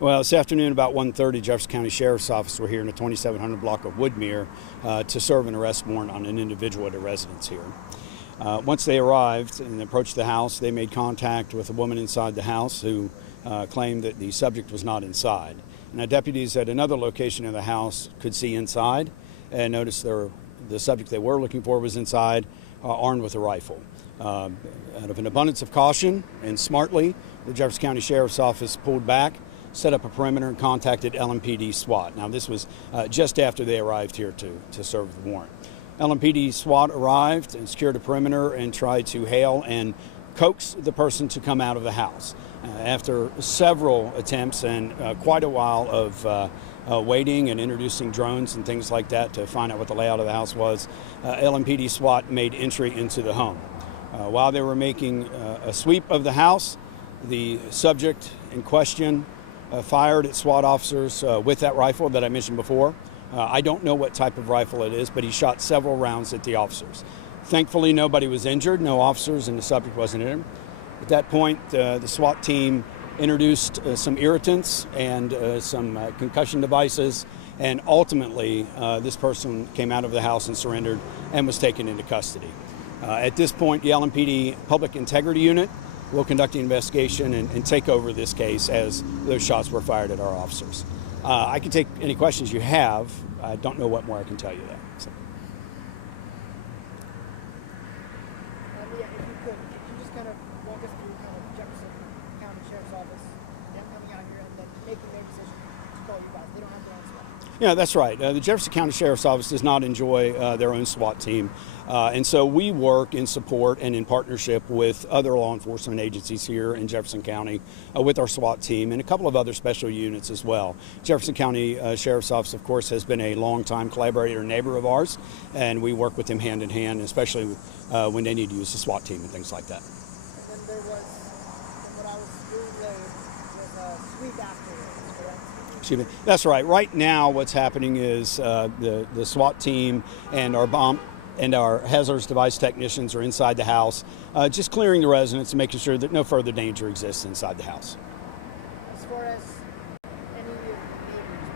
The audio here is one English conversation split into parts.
Well, this afternoon about 1:30, Jefferson County Sheriff's Office were here in the 2700 block of Woodmere to serve an arrest warrant on an individual at a residence here. Once they arrived and approached the house, they made contact with a woman inside the house who claimed that the subject was not inside. Now, deputies at another location in the house could see inside and noticed the subject they were looking for was inside, armed with a rifle. Out of an abundance of caution and smartly, the Jefferson County Sheriff's Office pulled back, set up a perimeter, and contacted LMPD SWAT. Now, this was just after they arrived here to serve the warrant. LMPD SWAT arrived and secured a perimeter and tried to hail and coax the person to come out of the house. After several attempts and quite a while of waiting and introducing drones and things like that to find out what the layout of the house was, LMPD SWAT made entry into the home. While they were making a sweep of the house, the subject in question fired at SWAT officers with that rifle that I mentioned before. I don't know what type of rifle it is, but he shot several rounds at the officers. Thankfully, nobody was injured, no officers, and the subject wasn't in. At that point, the SWAT team introduced some irritants and some concussion devices, and ultimately, this person came out of the house and surrendered and was taken into custody. At this point, the LMPD Public Integrity Unit will conduct the investigation and take over this case as those shots were fired at our officers. I can take any questions you have. I don't know what more I can tell you though. So. Yeah, if you could you just kind of walk us through kind of Jefferson County Sheriff's Office, them coming out here and then making their decision to call you guys. They don't have their own SWAT. Yeah, that's right. The Jefferson County Sheriff's Office does not enjoy their own SWAT team. And so we work in support and in partnership with other law enforcement agencies here in Jefferson County with our SWAT team and a couple of other special units as well. Jefferson County Sheriff's Office, of course, has been a long-time collaborator and neighbor of ours, and we work with them hand in hand, especially when they need to use the SWAT team and things like that. And then there was, from what I was relayed, was a sweep afterwards, correct? Excuse me. That's right. Right now, what's happening is the SWAT team and our hazardous device technicians are inside the house, just clearing the residents and making sure that no further danger exists inside the house. As far as any neighbors,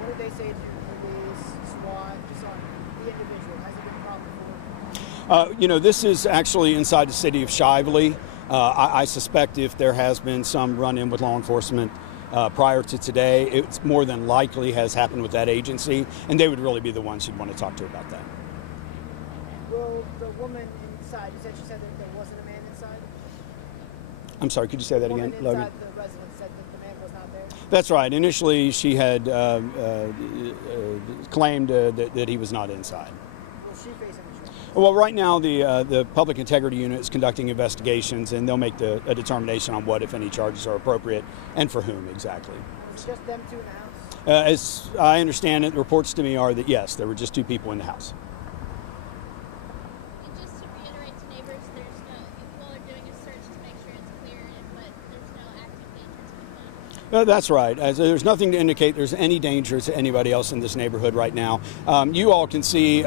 what do they say to police, SWAT, just on the individual? Has it been a problem before? This is actually inside the city of Shively. I suspect if there has been some run-in with law enforcement prior to today, it's more than likely has happened with that agency, and they would really be the ones you'd want to talk to about that. Well, the woman inside, she said that there wasn't a man inside? I'm sorry, could you say that again, Logan? The woman inside the residence said that the man was not there? That's right. Initially, she had claimed that he was not inside. Will she face any charges? Well, right now, the Public Integrity Unit is conducting investigations, and they'll make a determination on what, if any, charges are appropriate and for whom exactly. It's just them two in the house? As I understand it, the reports to me are that, yes, there were just two people in the house. That's right. There's nothing to indicate there's any danger to anybody else in this neighborhood right now. You all can see,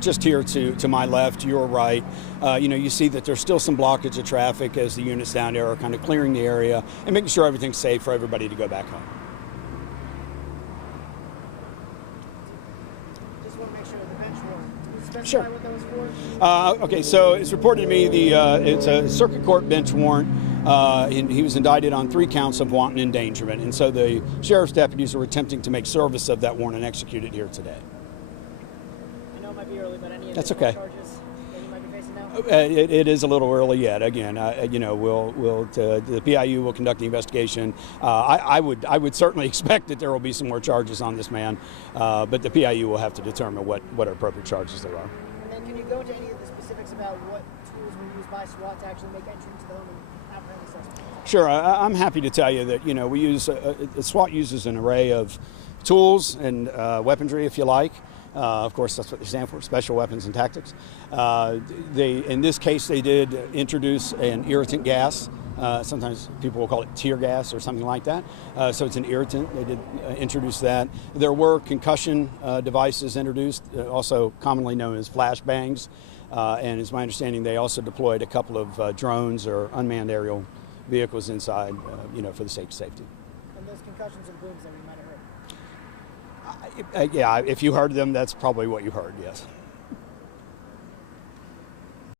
just here to my left, your right, you see that there's still some blockage of traffic as the units down there are kind of clearing the area and making sure everything's safe for everybody to go back home. Just want to make sure the bench warrant. Can you specify Sure. what that was for? Okay, so it's reported to me it's a circuit court bench warrant. He was indicted on 3 counts of wanton endangerment, and so the sheriff's deputies are attempting to make service of that warrant and execute it here today. I know it might be early, but any That's additional okay. charges that you might be facing now? It is a little early yet. Again, the PIU will conduct the investigation. I would certainly expect that there will be some more charges on this man, but the PIU will have to determine what appropriate charges there are. And then can you go into any of the specifics about what tools were used by SWAT to actually make entry into the home and apprehend the suspect? Sure, I'm happy to tell you that we use SWAT uses an array of tools and weaponry, if you like. Of course, that's what they stand for, Special Weapons and Tactics. In this case, they did introduce an irritant gas. Sometimes people will call it tear gas or something like that. So it's an irritant. They did introduce that. There were concussion devices introduced, also commonly known as flashbangs. And it's my understanding they also deployed a couple of drones or unmanned aerial vehicles inside, for the safety. And those concussions or booms that we might have heard? Yeah, if you heard them, that's probably what you heard, yes.